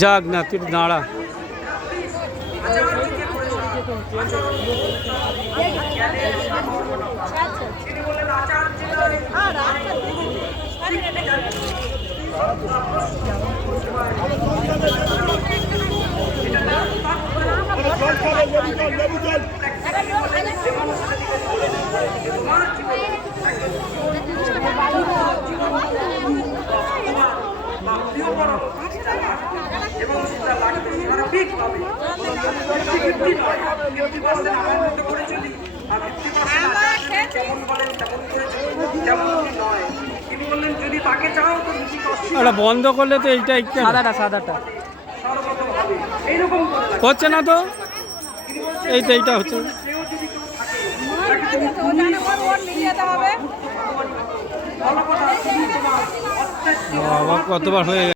যাক না, তুই দাঁড়া। ওটা বন্ধ করলে তো এইটা একটু সাদাটা হচ্ছে না তো, এইটা হচ্ছে। বাবা কতবার হয়ে গেছে।